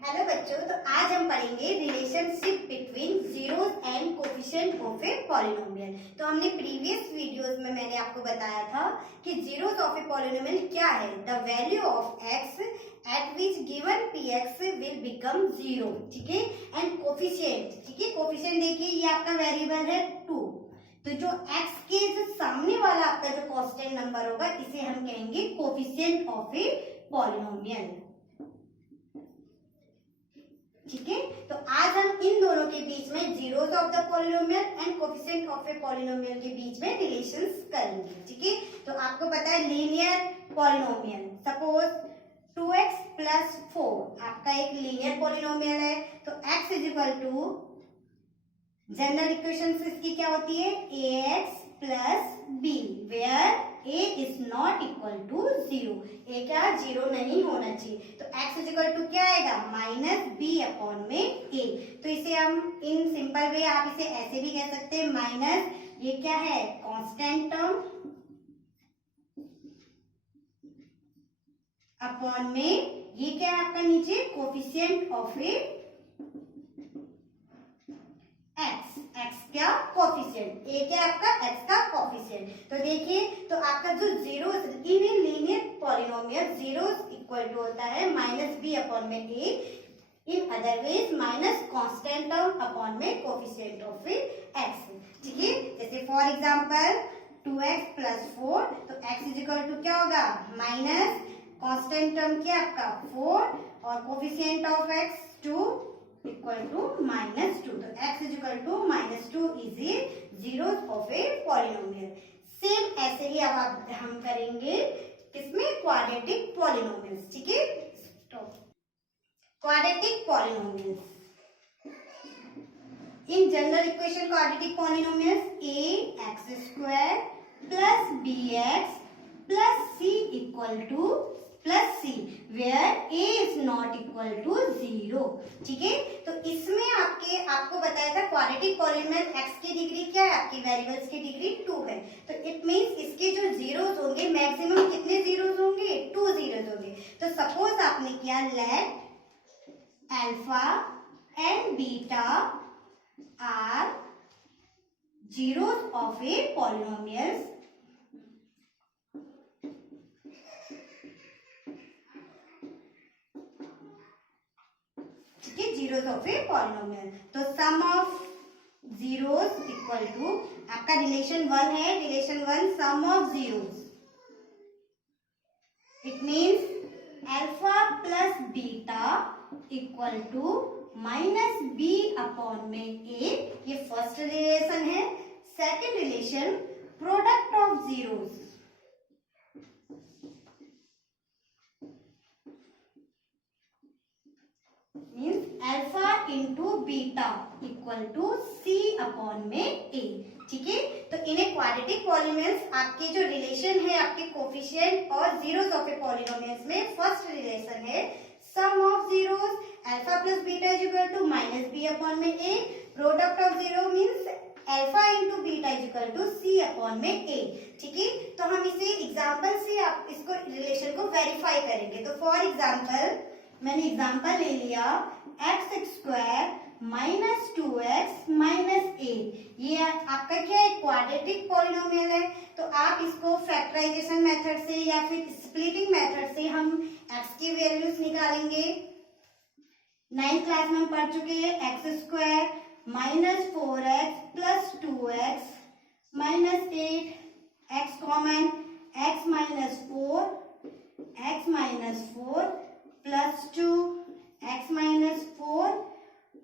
Hello बच्चों, तो आज हम पढ़ेंगे relationship between zeros and coefficient of a polynomial. तो हमने प्रीवियस वीडियोस में मैंने आपको बताया था कि जीरोस ऑफ ए पॉलिनोमियल क्या है। The value of x eight which given P x will become zero, ठीक है। एंड कोफिशिएंट, ठीक है। कोफिशिएंट देखिए, ये आपका वेरिएबल है 2। तो जो x के जो सामने वाला आपका जो कांस्टेंट नंबर होगा, इसे हम कहेंगे कोफिशिएंट ऑफ ए पॉलिनोमियल, ठीक है। तो आज हम इन दोनों के बीच में zeros of the polynomial and coefficient of a polynomial के बीच में रिलेशंस करेंगे, ठीक है। तो आपको पता है linear polynomial, suppose 2x plus 4 आपका एक लीनियर पॉलिनोमियल है। तो x is equal to, general equation इसकी क्या होती है, ax plus b, where a is not equal to 0। a क्या जीरो नहीं होना चाहिए। तो x इज इक्वल टू क्या आएगा, माइनस b अपॉन में a। तो इसे हम इन सिंपल वे आप इसे ऐसे भी कह सकते हैं, माइनस ये क्या है कांस्टेंट टर्म अपॉन में ये क्या है आपका नीचे coefficient of A x. X क्या कोफिशिएंट, ए क्या आपका एक्स का कोफिशिएंट। तो देखिए, तो आपका जो zero in linear polynomial zero equal to होता है माइनस बी अपॉन में a, in other ways minus constant term upon में कोफिशिएंट ऑफ एक्स, ठीक है। जैसे फॉर एग्जांपल 2x प्लस 4, तो x इज इक्वल टू क्या होगा, माइनस कांस्टेंट टर्म क्या आपका 4 और coefficient of x 2 equal to minus 2। तो x is equal to minus 2 is a zero of a polynomial. Same ऐसे ही अब हम करेंगे किसमें, क्वाड्रेटिक पॉलिनोमियल्स, ठीक है। Quadratic polynomials in general equation, quadratic polynomials a x square plus bx plus c equal to plus c, where a is not equal to 0, ठीक है। तो इसमें आपको बताया था क्वाड्रेटिक पॉलिनोमियल x की डिग्री क्या है, आपकी वेरिएबल्स की डिग्री 2 है। तो इट मींस इसके जो जीरोस होंगे, मैक्सिमम कितने जीरोस होंगे, 2 जीरोस होंगे। तो सपोज आपने किया let alpha and beta are zeros of a polynomials, zeros of a polynomial. तो sum of zeros equal to, आपका रिलेशन 1 है, relation 1 sum of zeros, it means alpha plus beta equal to minus b upon में a, ये first relation है। Second relation product of zeros, means alpha into beta equal to c upon में a, ठीक है। तो इन्हें quadratic polynomials आपके जो रिलेशन है आपके कोफिशिएंट और जीरोस ऑफ ए पॉलिनोमियल्स में फर्स्ट रिलेशन है sum of zeros, alpha plus beta is equal to minus b upon में a, product of zero means alpha into beta is equal to c upon में a, ठीक है। तो हम इसे example से आप इसको रिलेशन को वेरीफाई करेंगे। तो फॉर एग्जाम्पल मैंने एग्जाम्पल ले लिया x square minus 2x minus a, ये आपका क्या है, क्वाड्रेटिक पॉलिनोमियल है। तो आप इसको फैक्टराइजेशन मेथड से या फिर स्प्लिटिंग मेथड से हम x की वैल्यूज निकालेंगे। 9th क्लास में हम पढ़ चुके हैं x square minus 4x plus 2x minus 8, x common x minus 4, x minus 4 plus 2, x minus 4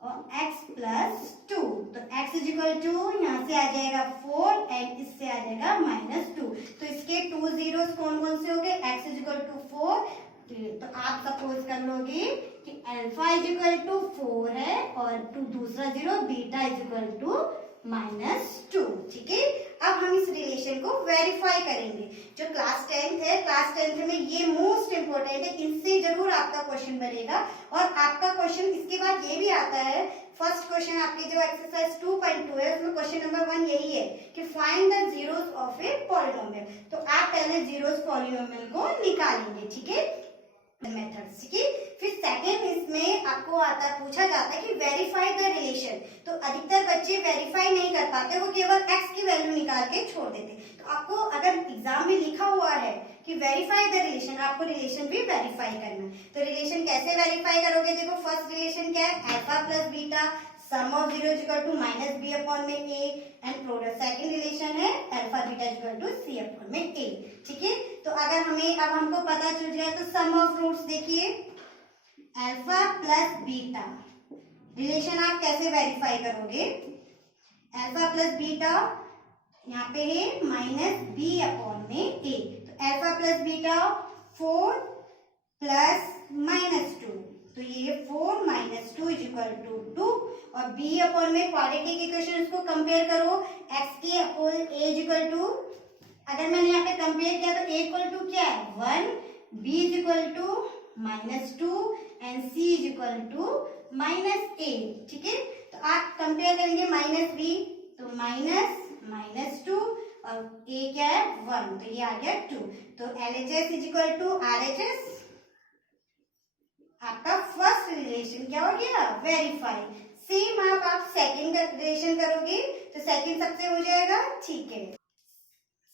और x प्लस 2। तो x इज इक्वल टू यहाँ से आ जाएगा 4 एंड इससे आ जाएगा माइनस 2। तो इसके 2 जीरोस कौन कौन से हो गए, x इज इक्वल टू 4। तो आप सपोज कर लोगे कि अल्फा इज इक्वल टू 4 है और दूसरा zero beta is equal to minus 2, ठीक है। अब हम इस रिलेशन को वेरीफाई करेंगे। जो क्लास 10th है, क्लास 10th में ये मोस्ट इंपोर्टेंट है, इनसे जरूर आपका क्वेश्चन बनेगा। और आपका क्वेश्चन इसके बाद ये भी आता है, फर्स्ट क्वेश्चन आपके जो एक्सरसाइज 2.2 है उसमें क्वेश्चन नंबर 1 यही है कि find the zeros of a polynomial. तो आप पहले जीरोस पॉलिनोमियल को निकालेंगे, ठीक है, मेथड, ठीक है। फिर सेकंड इसमें आपको आता पूछा जाता है कि वेरीफाई द रिलेशन। तो अधिकतर बच्चे वेरीफाई नहीं कर पाते, वो केवल x की वैल्यू निकाल के छोड़ देते। तो आपको अगर एग्जाम में लिखा हुआ है कि वेरीफाई द रिलेशन, आपको रिलेशन भी वेरीफाई करना है। तो रिलेशन कैसे वेरीफाई करोगे? देखो फर्स्ट रिलेशन क्या है, alpha plus beta sum of 0 equal to minus b upon में a and product. Second relation है alpha beta equal to c upon में ए। ठीक है, तो अगर हमें अब हमको पता चल जाए तो सम ऑफ रूट्स देखिए अल्फा प्लस बीटा, रिलेशन आप कैसे वेरीफाई करोगे? अल्फा प्लस बीटा यहाँ पे है माइनस बी अपॉन में ए। तो alpha plus beta 4 plus minus 2, तो ये 4 माइनस 2 इज इक्वल टू 2। और b अपॉन में क्वाड्रेटिक इक्वेशन को कंपेयर करो, x की upon a is equal to, अगर मैंने यहाँ पे कंपेयर किया तो a इक्वल टू क्या है 1, b is equal to minus 2 and c is equal to minus a। ठीक है, तो आप कंपेयर करेंगे माइनस b, तो माइनस माइनस 2 और a क्या है 1, तो ये आ गया 2। तो LHS is equal to RHS, आपका फर्स्ट रिलेशन क्या हो गया? वेरीफाई। सेम आप सेकंड रिलेशन करोगे तो सेकंड सबसे हो जाएगा। ठीक है,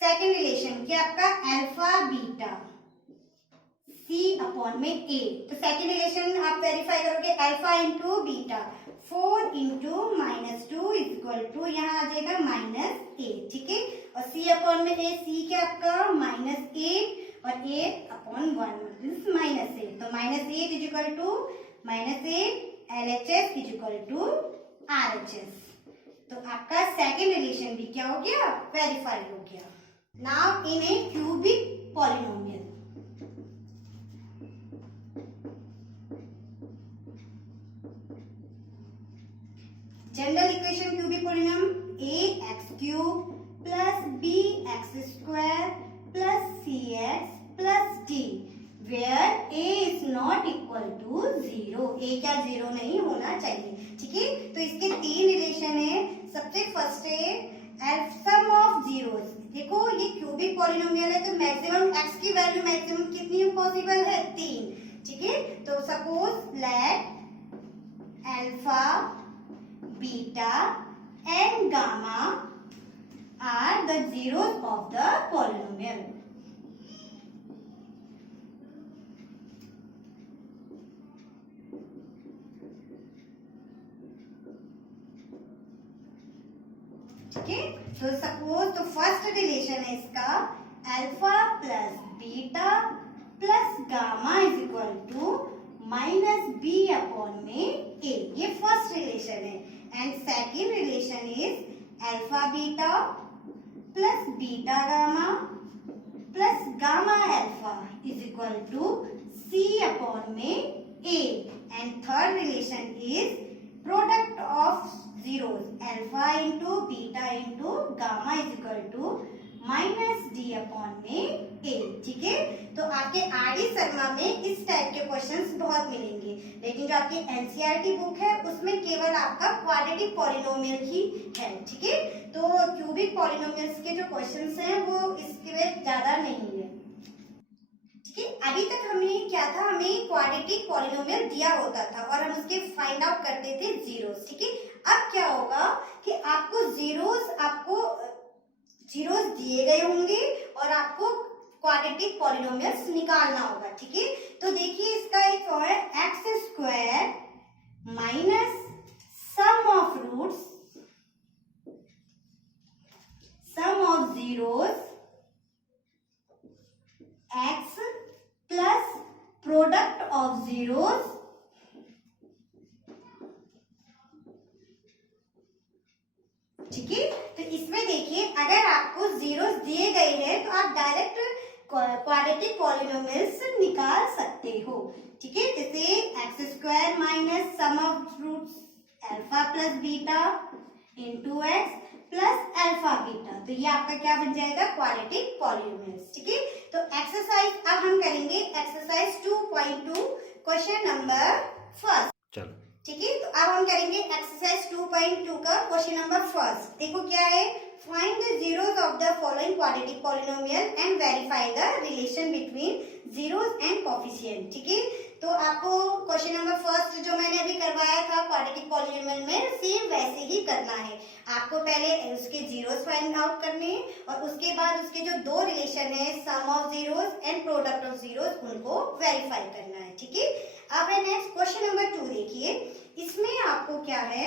सेकंड रिलेशन क्या आपका अल्फा बीटा सी अपॉन में ए। तो सेकंड रिलेशन आप वेरीफाई करोगे alpha into beta 4 into minus 2 is equal to, यहाँ आ जाएगा माइनस ए। ठीक है, और सी अपॉन में ए, सी क्या आपका माइनस 8 और ए अपॉन 1 माइनस 8, तो minus 8 is equal to minus 8 LHS is equal to RHS। तो आपका सेकंड रिलेशन भी क्या हो गया? वेरीफाई हो गया। Now in a cubic polynomial, general equation cubic polynomial ax³ plus bx² plus cx plus d where a is not equal to 0। a क्या 0 नहीं होना चाहिए। ठीक है, तो इसके तीन रिलेशन है। सबसे फर्स्ट है सम ऑफ जीरोस। देखो ये क्यूबिक पॉलिनोमियल है तो मैक्सिमम x की वैल्यू मैक्सिमम कितनी पॉसिबल है? 3। ठीक है, तो suppose let alpha beta and gamma are the zeros of the polynomial. ठीक है, तो सपोज तो फर्स्ट रिलेशन है इसका alpha plus beta plus gamma is equal to minus b upon में ए, ये फर्स्ट रिलेशन है। And second relation is alpha beta plus beta gamma plus gamma alpha is equal to c upon में a. And third relation is product of zeros alpha into beta into gamma is equal to minus d upon में a. ठीक है, तो आपके RD. Sharma में इस type के questions बहुत मिलेंगे, लेकिन जो आपकी एनसीईआरटी बुक है उसमें केवल आपका क्वाड्रेटिक पॉलिनोमियल ही है। ठीक है, तो क्यूबिक पॉलिनोमियल्स के जो क्वेश्चंस हैं वो इसके लिए ज्यादा नहीं है। ठीक है, अभी तक हमें क्या था, हमें क्वाड्रेटिक पॉलिनोमियल दिया होता था और हम उसके फाइंड आउट करते थे जीरोस। ठीक है, अब क्या होगा कि आपको जीरोस दिए गए होंगे और आपको क्वाड्रेटिक पॉलिनोमियल्स निकालना होगा। ठीक है, तो देखिए इसका एक और है x² minus sum of roots sum of zeros x plus product of zeros ठीक है, तो इसमें देखिए अगर आपको जीरोस दिए गए हैं तो आप डायरेक्ट क्वाड्रेटिक पॉलिनोमियल्स निकाल सकते हो। ठीक है, जैसे x² minus sum of roots alpha plus beta into x plus alpha beta, तो ये आपका क्या बन जाएगा? Quadratic polynomials. ठीक है, तो एक्सरसाइज अब हम करेंगे एक्सरसाइज 2.2 क्वेश्चन नंबर फर्स्ट। चलो ठीक है, तो अब हम करेंगे एक्सरसाइज 2.2 का क्वेश्चन नंबर फर्स्ट। देखो क्या है, find the zeros of the following quadratic polynomial and verify the relation between zeros and coefficient. ठीक है, तो आपको क्वेश्चन नंबर फर्स्ट जो मैंने अभी करवाया था क्वाड्रेटिक पॉलिनोमियल में, सेम वैसे ही करना है। आपको पहले उसके जीरोस फाइंड आउट करने हैं और उसके बाद उसके जो दो रिलेशन है, sum of zeros and product of zeros, उनको वेरीफाई करना है। ठीक है, अब है नेक्स्ट क्वेश्चन नंबर 2 देखिए। इसमें आपको क्या है,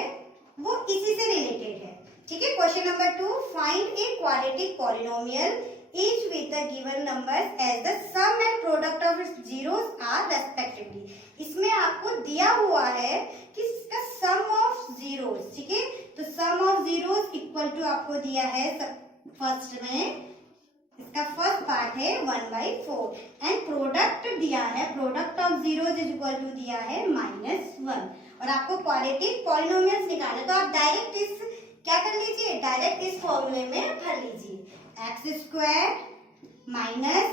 वो इसी से रिलेटेड है। ठीक है, question number 2, find a quadratic polynomial each with the given numbers as the sum and product of its zeros are respectively। इसमें आपको दिया हुआ है कि इसका सम ऑफ जीरोस, ठीक है, तो sum of zeros equal to आपको दिया है फर्स्ट में, इसका फर्स्ट पार्ट है 1/4 एंड प्रोडक्ट दिया है, product of zeros is equal to दिया है -1 और आपको क्वाड्रेटिक पॉलिनोमियल्स निकालना, तो आप डायरेक्ट इस क्या कर लीजिए, डायरेक्ट इस फॉर्मूले में भर लीजिए, x square minus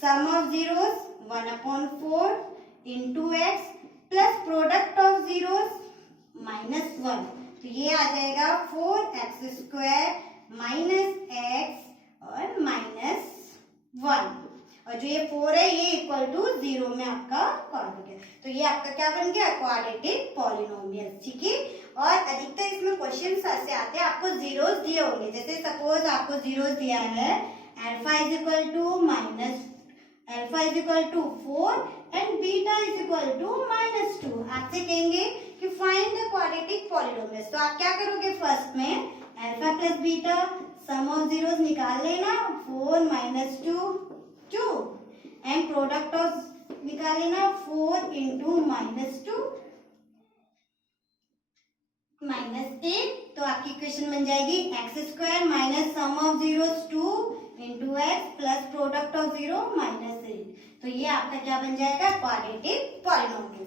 sum of zeros 1/4 into x plus product of zeros -1, तो ये आ जाएगा 4x² माइनस एक्स और -1 और जो ये 4 है ये इक्वल टू 0 में आपका कॉल हो गया, तो ये आपका क्या बन गया, क्वाड्रेटिक पॉलिनोमियल। ठीक है, और अधिकतर इसमें क्वेश्चन से आते हैं, आपको जीरोस दिए होंगे, जैसे सपोज आपको जीरोस दिया है alpha is equal to 4 and beta is equal to -2। आपसे कहेंगे कि फाइंड द क्वाड्रेटिक पॉलिनोमियल्स, तो आप क्या करोगे, फर्स्ट में alpha plus beta sum of zeros निकाल लेना, 4 - 2 2 एंड प्रोडक्ट ऑफ निकाल लेना 4 इंटू -2 -8, तो आपकी इक्वेशन बन जाएगी x² minus sum of zeros 2 into x plus product of 0 -8, तो ये आपका क्या बन जाएगा, क्वाड्रेटिक पॉलिनोमियल।